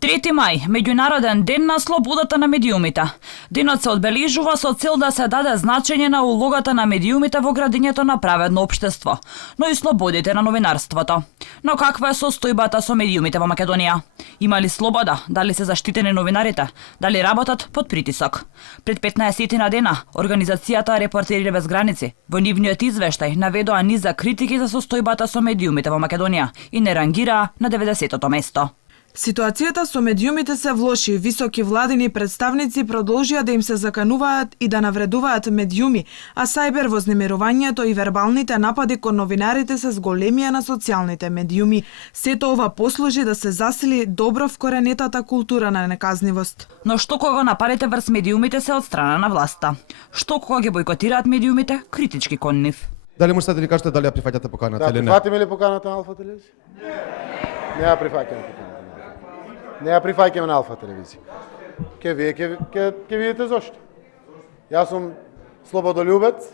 3 мај, меѓународен ден на слободата на медиумите. Денот се одбележува со цел да се даде значење на улогата на медиумите во градењето на праведно општество, но и слободите на новинарството. Но каква е состојбата со медиумите во Македонија? Има ли слобода? Дали се заштитени новинарите? Дали работат под притисок? Пред 15 на дена, организацијата Репортери без граници во нивниот извештај наведоа низ за критики за состојбата со медиумите во Македонија и не рангираа на 90-то место. Ситуацијата со медиумите се влоши. Високи владини представници продолжија да им се закануваат и да навредуваат медиуми, а сајбер вознемирувањето и вербалните напади кон новинарите се зголемија на социјалните медиуми. Сето ова послужи да се засили добро вкоренетата култура на неказнивост. Но што кога нападите врз медиумите се од страна на власта? Што кога ги бойкотираат медиумите критички кон нив? Дали можете да ни кажете дали ја прифаќате поканата или не? Да, прифатиме ли поканата на Алфа телевизија? Не ја прифаќаме поканата. Не ја прифаќаме на Алфа телевизија. Ке видите зошто. Јас сум слободолюбец.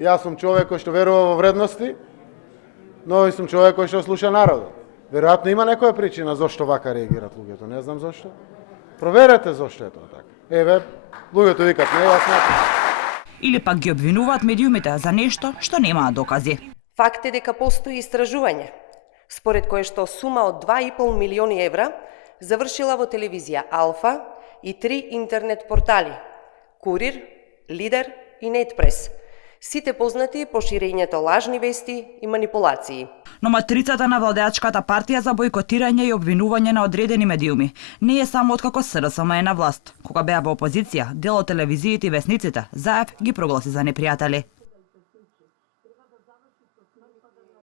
Јас сум човек кој што верува во вредности, но и сум човек кој што слуша народот. Веројатно има некоја причина зошто вака реагираат луѓето, не знам зошто. Проверете зошто е тоа така. Еве, луѓето викат, не, јас не. Или пак ги обвинуваат медиумите за нешто што немаат докази. Факт е дека постои истражување, според кое што сума од 2,5 милиони евра завршила во телевизија Алфа и 3 интернет портали – Курир, Лидер и Нетпрес. Сите познати по ширењето лажни вести и манипулации. Но матрицата на владеачката партија за бойкотирање и обвинување на одредени медиуми не е само откако СРСМ е на власт. Кога беа во опозиција, дел од телевизиите и весниците заев ги прогласи за непријатели.